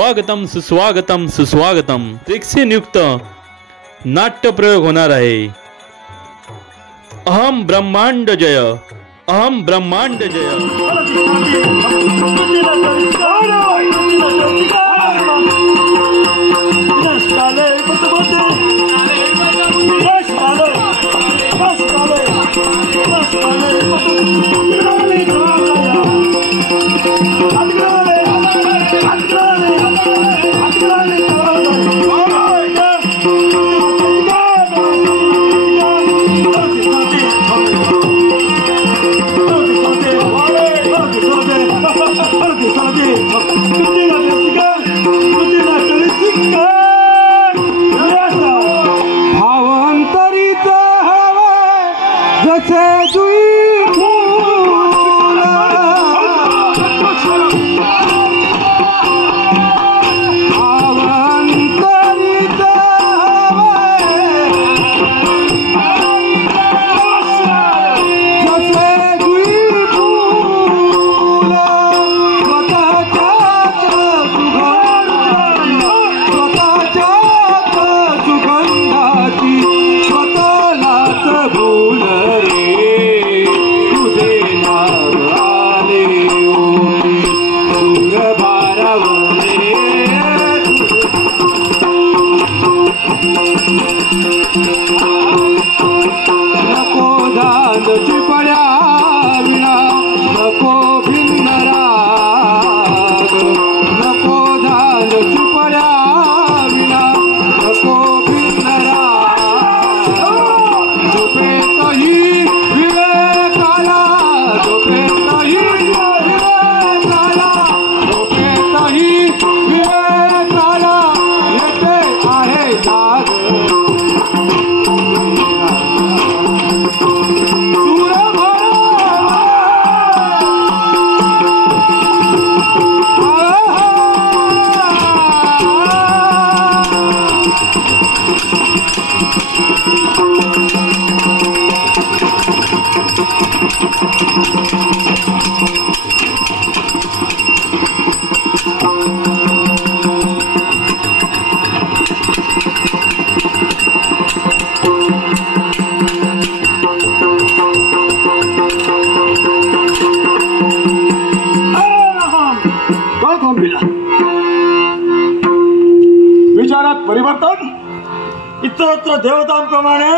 स्वागतम सुस्वागतम सुस्वागतम ट्रिक्सी नियुक्त नाट्य प्रयोग होणार आहे। अहम ब्रह्मांड जय, अहम ब्रह्मांड जय। परिवर्तन इतरत्र देवतांप्रमाणे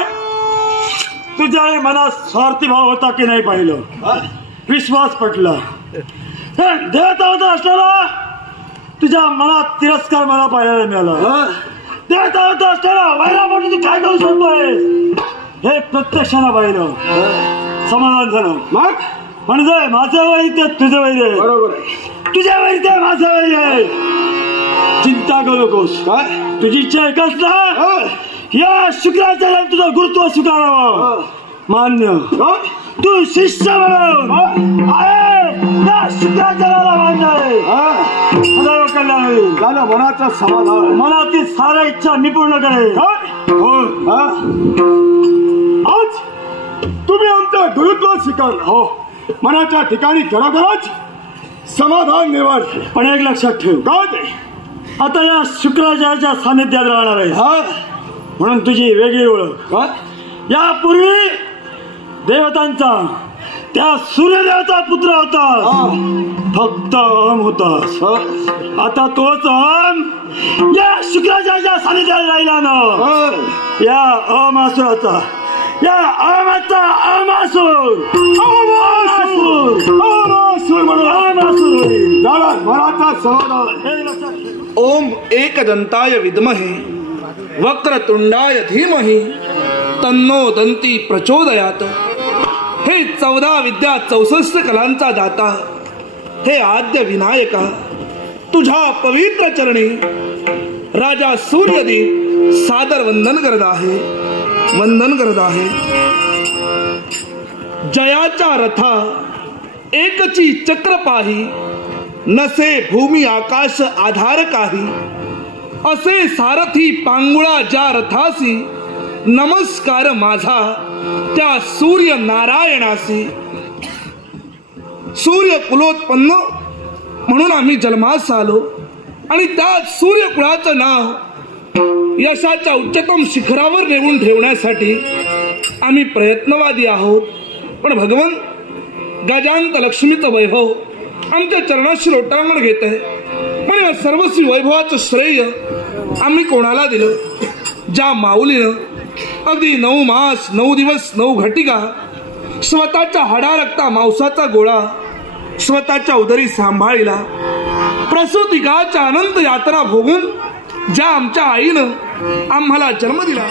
तुझ्या मनात स्वार्थी भाव होता की नाही पाहिलं, विश्वास पटला। देवता होता असताना तुझ्या मनात तिरस्कार मला पाहायला मिळाला। देवता होता असताना वैरामध्ये तू काय करू शकतोय हे प्रत्यक्षानं पाहिलं, समाधान झालं। मग म्हणजे माझं वैर ते तुझं वैर आहे, बरोबर आहे, तुझ्या वैर ते माझं वैर आहे। चिंता करू नकोस, तुझी इच्छा एकच ना, या शुक्राचार्याने तुझं गुरुत्व स्वीकारावं। मान्य, तू शिष्य म्हणून या शुक्राचार्याला मान्य आहे। कल्याण मनाचं समाधान, मनातील साऱ्या इच्छा मी पूर्ण करेन। आज तुम्ही आमचं गुरुत्व स्वीकारलं हो, मनाच्या ठिकाणी खरोखरच समाधान निर्माण। पण एक लक्षात ठेव, काय आता या शुक्राचार्याच्या सानिध्यात राहणार आहे म्हणून तुझी वेगळी ओळख। यापूर्वी देवतांचा त्या सूर्यदेवता पुत्र होता, फक्त अहम होतास। आता तोच अहम या शुक्राचार्याच्या सानिध्यात राहिला ना, या अहमासुराचा, या अहमाचा अहमासूर म्हणून अहमासूर होईल। मनाचा समाधान। ओम एकदंताय विद्महे वक्रतुंडाय धीमहि तन्नो दंती प्रचोदयात। हे 14 विद्या 64 कलांचा दाता, हे आद्य विनायका, तुझ्या पवित्र चरणी राजा सूर्यदेव सादर वंदन करत आहे, वंदन करत आहे। जयाच्या रथा एकची चक्र पाही, नसे भूमी आकाश आधार काही। असे सारथी पांगुळा ज्या रथासी, नमस्कार माझा त्या सूर्य नारायणासी। सूर्य कुलोत्पन्न म्हणून आम्ही जन्मास आलो, आणि त्यात सूर्यकुळाचं नाव यशाच्या उच्चतम शिखरावर नेऊन ठेवण्यासाठी आम्ही प्रयत्नवादी आहोत. पण भगवन गजांत लक्ष्मीचं वैभव आमच्या चरणाशी लोटांगण घेत आहे. पण या सर्वस्वी वैभवाचं श्रेय आम्ही कोणाला दिलं? ज्या माऊलीनं अगदी 9 मास 9 दिवस 9 घटिका स्वतःच्या हाडा रक्ता मांसाचा गोळा स्वतःच्या उदरी सांभाळीला, प्रसूतिकाच्या अनंत यात्रा भोगून ज्या आमच्या आईनं आम्हाला जन्म दिला,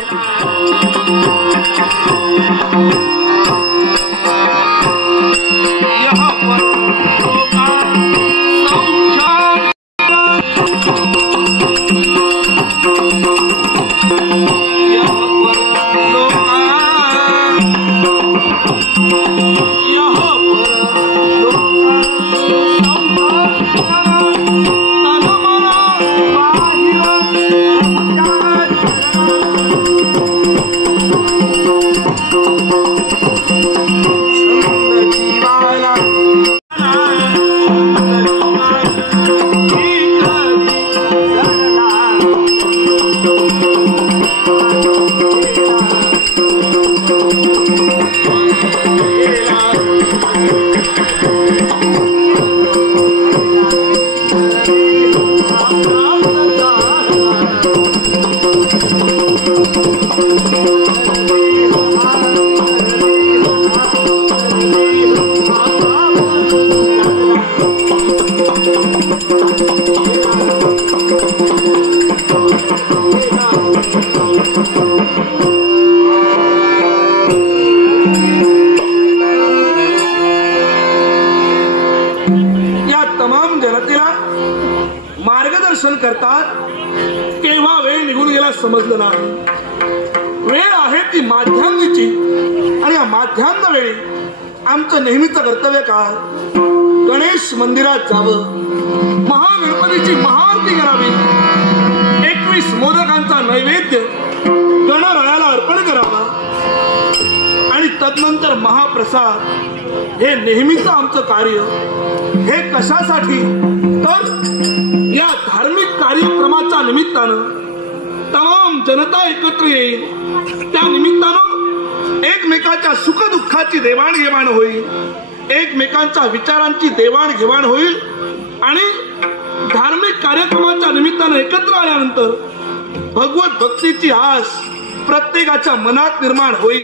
मार्गदर्शन करतात. केव्हा वेळ निघून गेला समजलं नाही. वेळ आहे ती माध्यान्नीची आणि या माध्यान्ह वेळी आमचं नेहमीचं कर्तव्य काय? गणेश मंदिरात जावं, महागणपतीची महाआरती करावी, 21 मोदकांचा नैवेद्य गणरायाला अर्पण करावा आणि तदनंतर महाप्रसाद. हे नेहमीचं आमचं कार्य. हे कशासाठी? तर या धार्मिक कार्यक्रमाच्या निमित्तानं तमाम जनता एकत्र येईल. त्या निमित्तानं एकमेकाच्या सुखदुःखाची देवाणघेवाण होईल, एकमेकांच्या विचारांची देवाणघेवाण होईल आणि धार्मिक कार्यक्रमाच्या निमित्तानं एकत्र आल्यानंतर भगवत भक्तीची आस प्रत्येकाच्या मनात निर्माण होईल.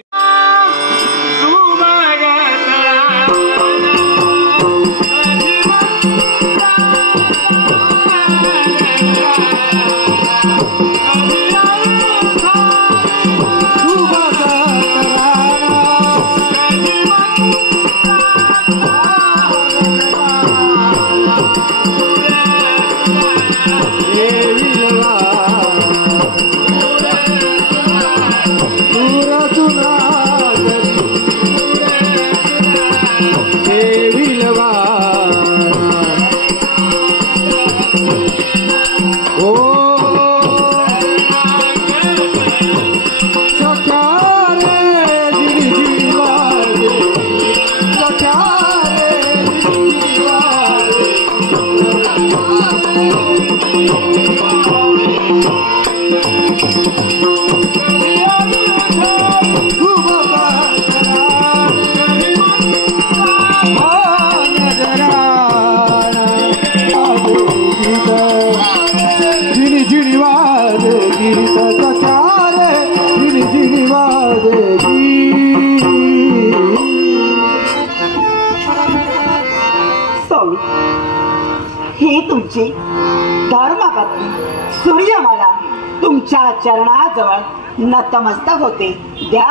ही तुमची धर्मपत्नी सूर्यमाला तुमच्या चरणाजवळ नतमस्तक होते. द्या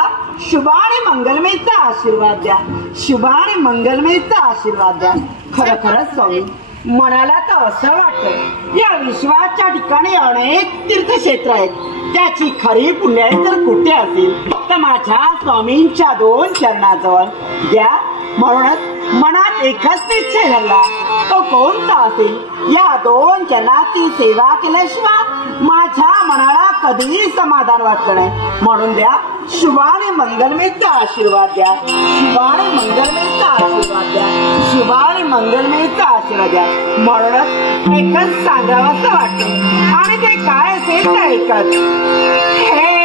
शुभ आणि मंगलमयचा आशीर्वाद द्या, शुभ आणि मंगलमयचा आशीर्वाद द्या. खरंच स्वामी, मनाला तर असं वाटतं या विश्वाच्या ठिकाणी अनेक तीर्थक्षेत्र आहेत. त्याची खरी पुण्याई जर कुठे असेल तर माझ्या स्वामींच्या 2 चरणाजवळ द्या. म्हणूनच मनात एकच निश्चय झाला, तो कोणता असेल? या 2 चरणाची सेवा केल्याशिवाय माझ्या मनाला कधीही समाधान वाटलं नाही. म्हणून द्या शुभाने मंगलमयचा आशीर्वाद द्या. शुभाने मंगलमयचा आशीर्वाद द्या. शुभाने मंगलमयचा आशीर्वाद द्या. म्हणूनच एकच सांगावं असं वाटतं आणि ते काय असेल ते एकच. हे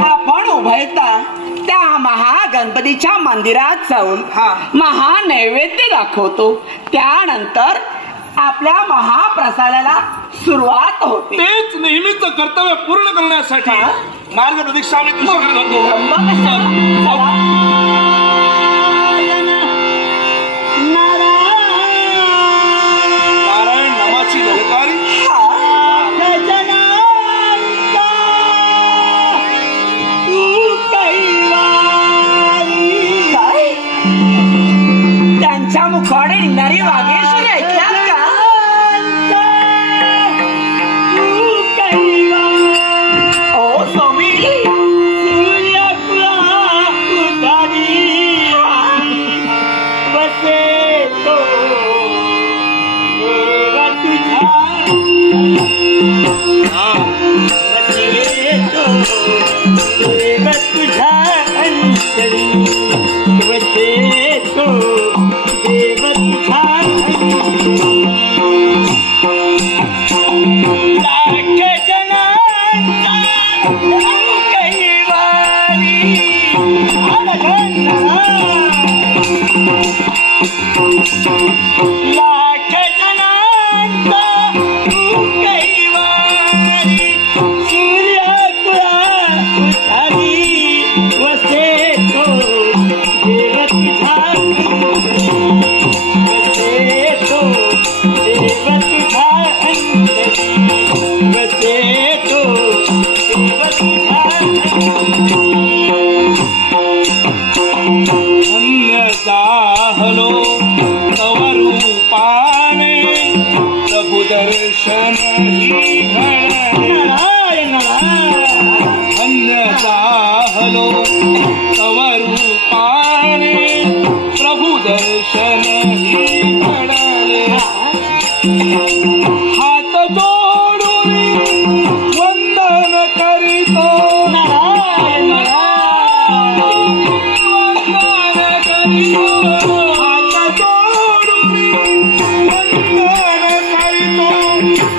आपण उभयता त्या महागणपतीच्या मंदिरात जाऊन महानैवेद्य दाखवतो. त्यानंतर आपल्या महाप्रसादाला सुरुवात होते. तेच नेहमीच कर्तव्य पूर्ण करण्यासाठी मार्ग प्रदीक्षा आम्ही तुझ्याकडे करतो. नारायण नामाची ललकारी त्यांच्या मुखाने निघणारी वागेश्वरी ऐकल्यात का? ओ स्वामी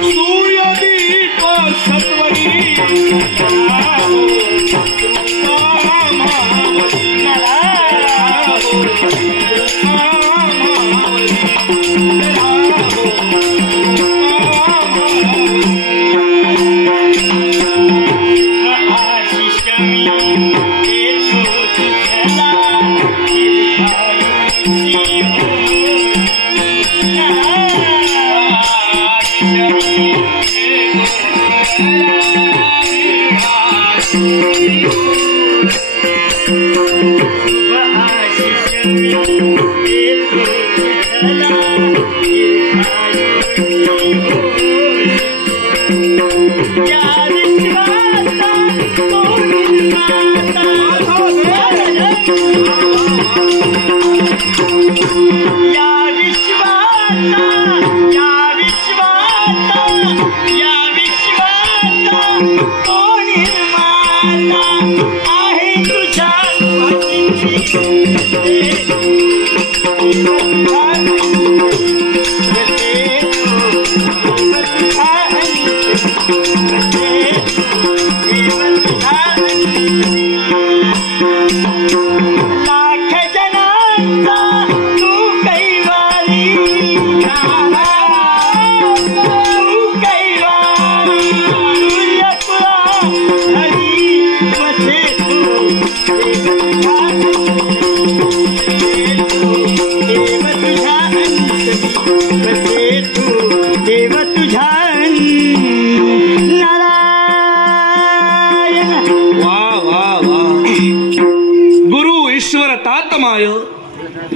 सूर्यदीप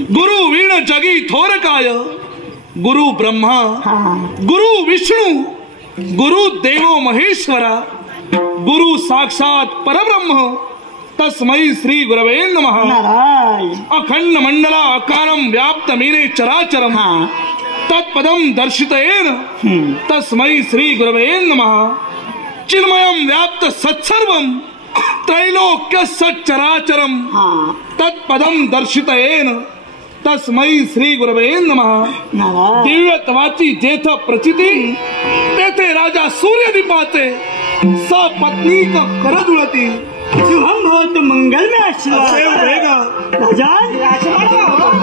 गुरु वीण जगी थोरकाय, गुरु ब्रह्मा गुरु विष्णु गुरु देवो महेश्वरा, गुरु साक्षात परब्रह्म तस्मै श्री गुरवे नमः। अखंड मंडला आकारं व्याप्त मीने चराचरम तत्पदम दर्शितेन तस्मै श्री गुरवे नमः। चिन्मयं व्याप्त सत्सर्वं त्रैलोक्य सच्चराचरम तत्पदम दर्शितेन तस्मै श्री गुरवे नमः। दिव्यत्वाची जेथ प्रचिती तेथे राजा सूर्यदीपाचे सपत्नी कर जुळती। शुभम भवतु मंगल में आशीर्वाद राजा।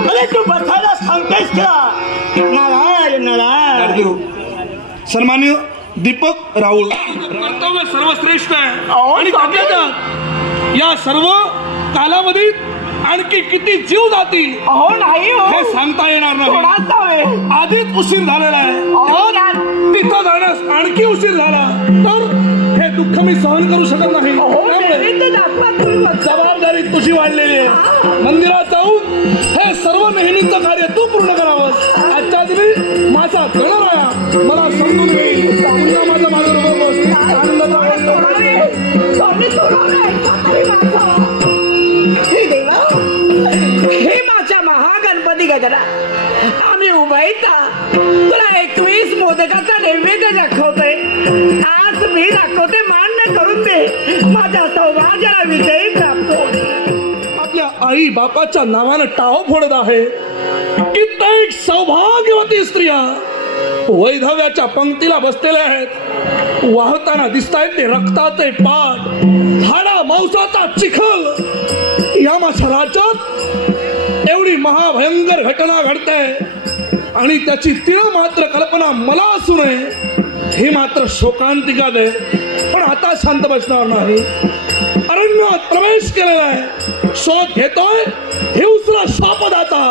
अरे तू बसायला सांगतेस का? नारायण नारायण। सन्मान्य दीपक राहुल, कर्तव्य सर्वश्रेष्ठ आहे आणि या सर्व कालावधीत आणखी किती जीव जातील हे सांगता येणार नाही। आधीच उशीर झालेला आहे, तिथं जाण्यास आणखी उशीर झाला तर हे दुःख मी सहन करू शकत नाही। जबाबदारी तुझी वाढलेली आहे। मंदिरात जाऊन हे सर्व नेहमीचं कार्य तू पूर्ण करावंस। आजच्या दिनी माझा गणराया मला समजून घेईल। पुन्हा माझा माझा हे माझ्या महागणपती गजरा, आम्ही उभायता तुला 21 मोदकाचा नैवेद्य दाखवतोय। आज मी दाखवते, मान्य करून दे, माझ्या सौभाग्याला विजयी प्राप्त होईल। आपल्या आई बापाच्या नावानं टाव फोडत आहे कित्येक सौभाग्यवती स्त्रिया वैधव्याच्या पंक्तीला बसलेल्या आहेत। वाहताना दिसतायत ते रक्ताचे पाट, हाडा मांसाचा चिखल। या माझ्या राज्यात एवढी महाभयंकर घटना घडते आणि त्याची तीळ मात्र कल्पना मला असू नये हे मात्र शोकांतिका दे। पण आता शांत बसणार नाही। अरण्यात प्रवेश केलेला आहे, शोध घेतोय हिंस्र शापदाता।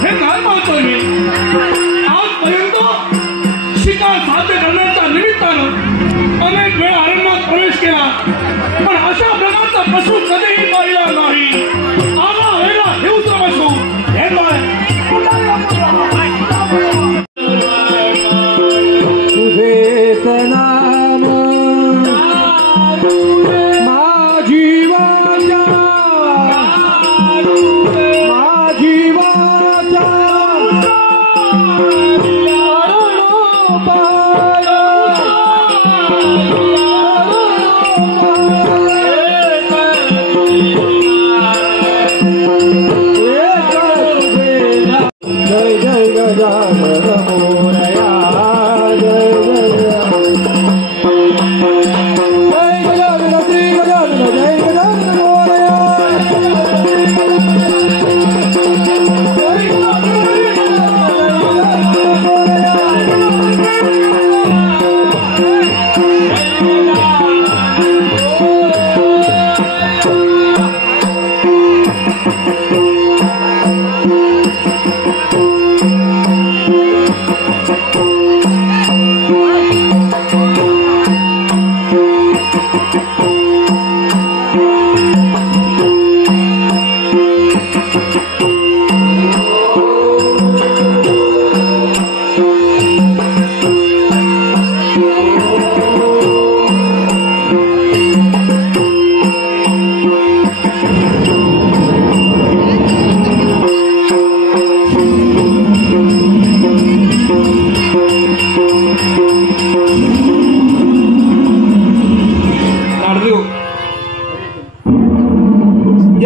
हे काय म्हणतोय मी? आजपर्यंत शिकार साध्य करण्याच्या निमित्तानं अनेक वेळा अरण्यात प्रवेश केला, पण अशा प्रकारचा पशु कधीही पाहिला नाही. आला वेळा हिंस्र पशु हे काय? तुझेच नाम माझी वाचा, माझी वाचा जय जय गजानन मोरया, जय जय गजानन श्री गजानन, जय गजानन मोरया, जय गजानन मोरया.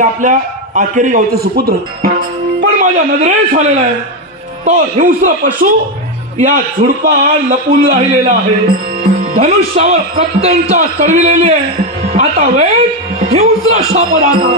आपल्या आकेरी गावचे सुपुत्र, पण माझ्या नजरेस आलेला आहे तो हिंस्र पशु या झुडपाआड लपून राहिलेला आहे. धनुष्यावर प्रत्यंचा चढविलेली आहे. आता वेळ हिंस्र शापदाचा.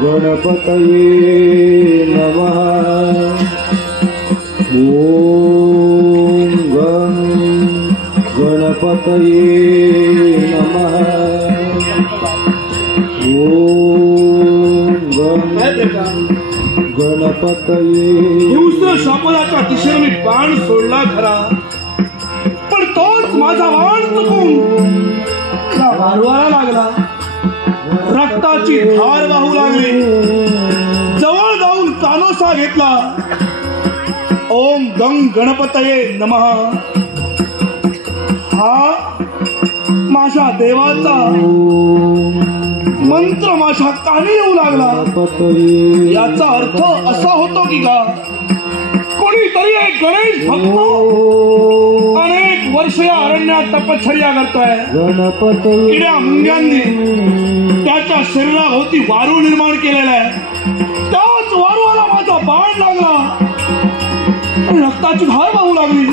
गणपतये नमः. ओम गं गणपतये नमः. ओम गं गणपतये. हिंस्र शापदाच्या दिशेने मी बाण सोडला खरा, पण तोच माझा बाण चुकून त्या वारुळाला लागला. रक्ताची धार वाहू लागली. जवळ जाऊन कानोसा घेतला. ओम गंग गणपतये नमः. हा माझ्या देवाचा मंत्र माझ्या कानी येऊ लागला. याचा अर्थ असा होतो की का कोणीतरी एक गणेश भक्त अनेक वर्ष या अरण्यात तपश्चर्या करतोय. किड्या मुंग्यांनी त्याच्या शरीराभोवती वारू निर्माण केलेला आहे. त्याच वारूला माझा बाण लागला. रक्ताची धार वाहू लागली.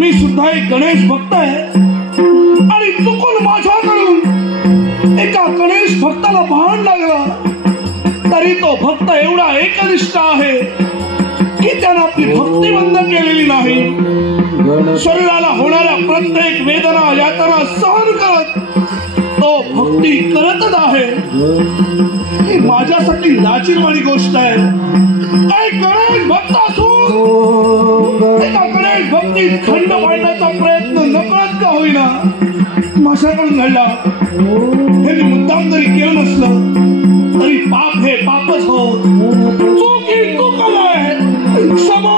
मी सुद्धा एक गणेश भक्त आहे आणि चुकून माझ्याकडून एका गणेश भक्ताला बाण लागला. तरी तो भक्त एवढा एकनिष्ठ आहे की त्यानं आपली भक्ती बंद केलेली नाही. शरीराला होणाऱ्या प्रत्येक वेदना यातना सहन करत तो भक्ती करतच आहे. ही माझ्यासाठी लाजिरवाणी गोष्ट आहे. एक गणेश भक्त असून एका गणेश भक्तीत खंड पाडण्याचा प्रयत्न नकळत का होईना माझ्याकडून घडला. हे मुद्दाम जरी केलं नसलं तरी पाप हे पापच हो. चूक ही चूकच आहे. क्षमा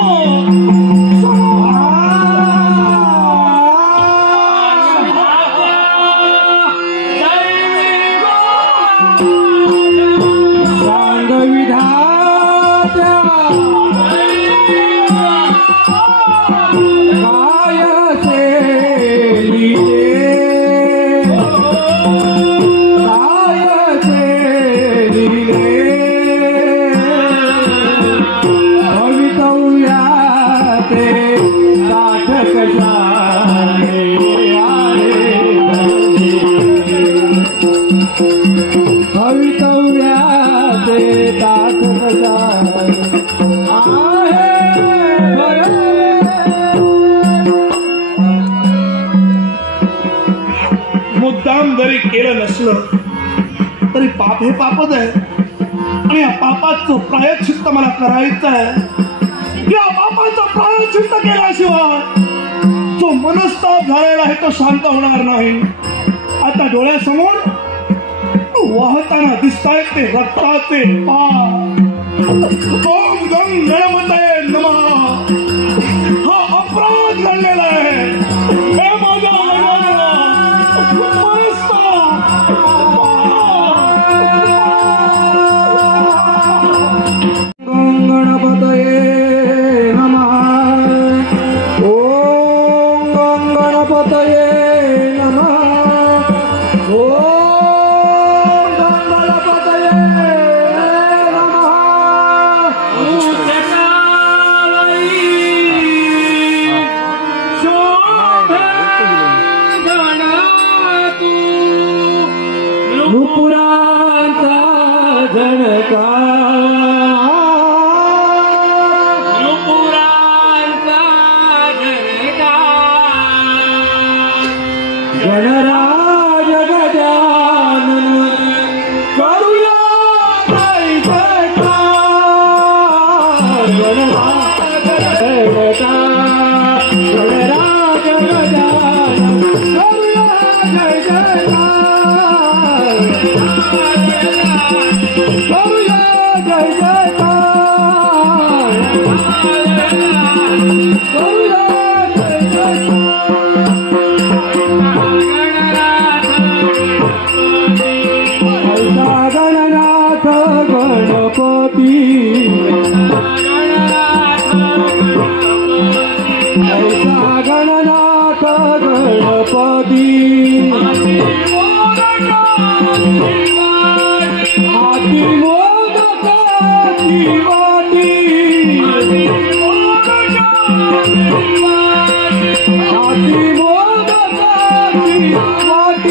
मुद्दाम जरी केलं नसलं तरी पाप हे पापच आहे. आणि या पापाचं प्रायश्चित्त मला करायचं आहे. या पापाचं प्रायश्चित्त केल्याशिवाय जो मनस्ताप झालेला आहे तो शांत होणार नाही. आता डोळ्यासमोर वाहताना दिसतायत ते रक्ताचे पाप. ओम गंग गणपतये नमः. हा अपराध घडलेला आहे. हे माझ्या गणपतये नमः. ओम गणपतये नमः. ओम गणपतये नमः. नुपुरांचा झणका गणराज गजानन करूया जय जयकार. गणराज जयकार. गणराज गजानन करूया जय जयकार. करूया जय जयकार. करूया जय जयकार. गणनाथ गणपती ऐसा गणनाथ गणपती. हाती मोदकाची वाटी. हाती मोदकाची वाटी.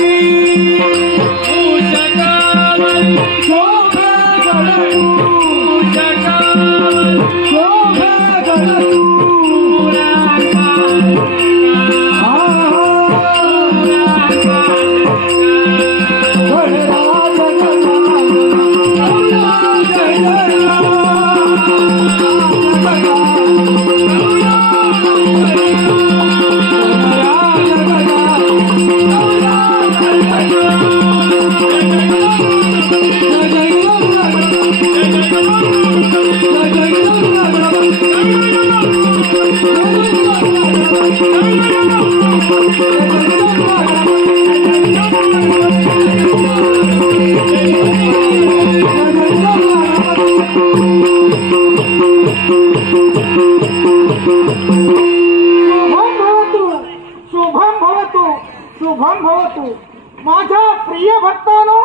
शुभम भवतु. माझ्या प्रिय भक्तांनो,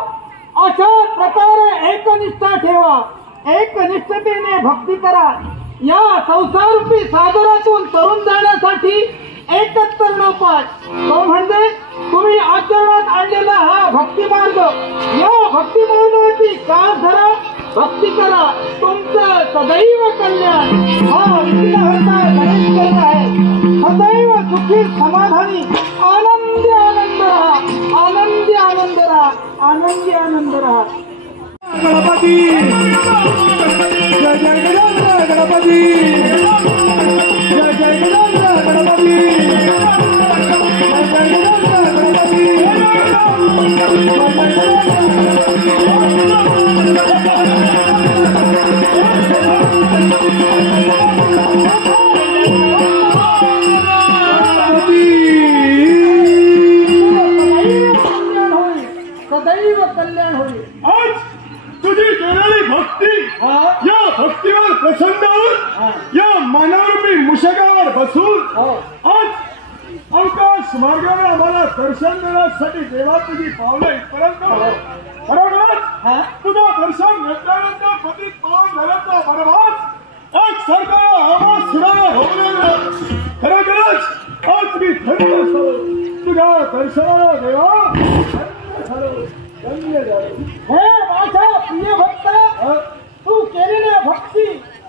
अशा प्रकारे एकनिष्ठा ठेवा. एकनिष्ठतेने भक्ती करा. या संसारूपी सागरातून तरुण जाण्यासाठी एकच तरुणोपाय, तो म्हणजे तुम्ही आचरणात आणलेला हा भक्ती मार्ग. या भक्ती मार्गावरती काळ धरा, भक्ती करा. तुमचं सदैव कल्याण. हा विघ्नहर्ता गणेश करत आहे. सदैव सुखी समाधानी आनंदी आनंद राहा. आनंदी आनंद राहा. आनंदी आनंद राहा. गणपती जय जय गणपती. जय जय गणपती. जय जय गणपती. सदैव कल्याण होईल. आज तुझी केलेली भक्ती या भक्तीवर प्रसन्न होऊन या मानवरूपी मुशकावर बसून आज अवकाश मार्गाने आम्हाला दर्शन देण्यासाठी देवा तुझी पावलं इथपर्यंत बरोबर तुझं दर्शन घेतल्यानंतर पतीत पावन झाल्याचा बरोबर एक सरका आवाज सुरावा होऊ लागला. खरोखरच आज मी धन्य झालो तुझ्या दर्शनाला देवा. हे माझा प्रिय भक्त, तू केलेल्या भक्ती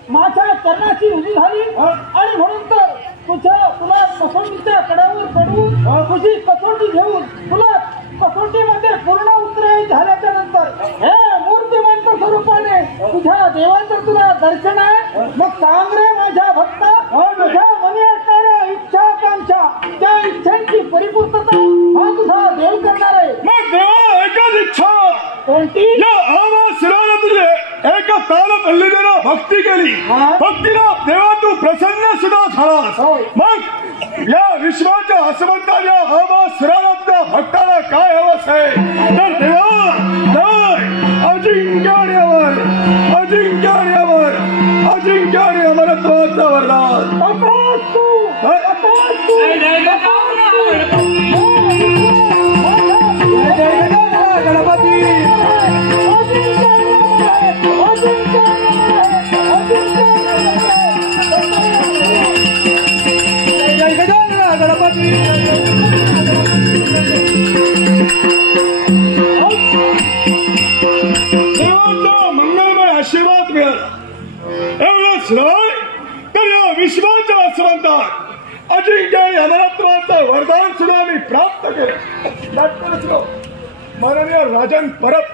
माझ्या चरणाची उभी झाली आणि म्हणून तर तुला कसोटीच्या कडावर चढवून तुझी कसोटी घेऊन तुला कसोटीमध्ये पूर्ण उतराई झाल्याच्या नंतर हे मूर्तिमंत स्वरूपाने तुझ्या देवांचं तुला दर्शन आहे. मग सांग रे माझ्या भक्ता, तुझ्या मनी असणाऱ्या इच्छा आकांक्षा त्या इच्छांची परिपूर्तता हा तुझा देव करणार आहे. मग देवा एकच इच्छा कोणती? या आवाज शिराला तुझे एका ताल पल्लीनं भक्ती केली. भक्तीला देवा तू प्रसन्न सुद्धा झालास. मग या विश्वाच्या हसवंताच्या आवाज शिराला तुझ्या भक्ताला काय हवंस आहे तर देवा अजिंक्यावर अमरत्वाचा वरदान. गणपती गणपती देवाचा मंगलमय आशीर्वाद मिळाला. एवढंच नाही तर या विश्वाच्या हसवंतात अजिंक्य अमरत्वाचं वरदान सुद्धा मी प्राप्त केलं. माननीय राजन परब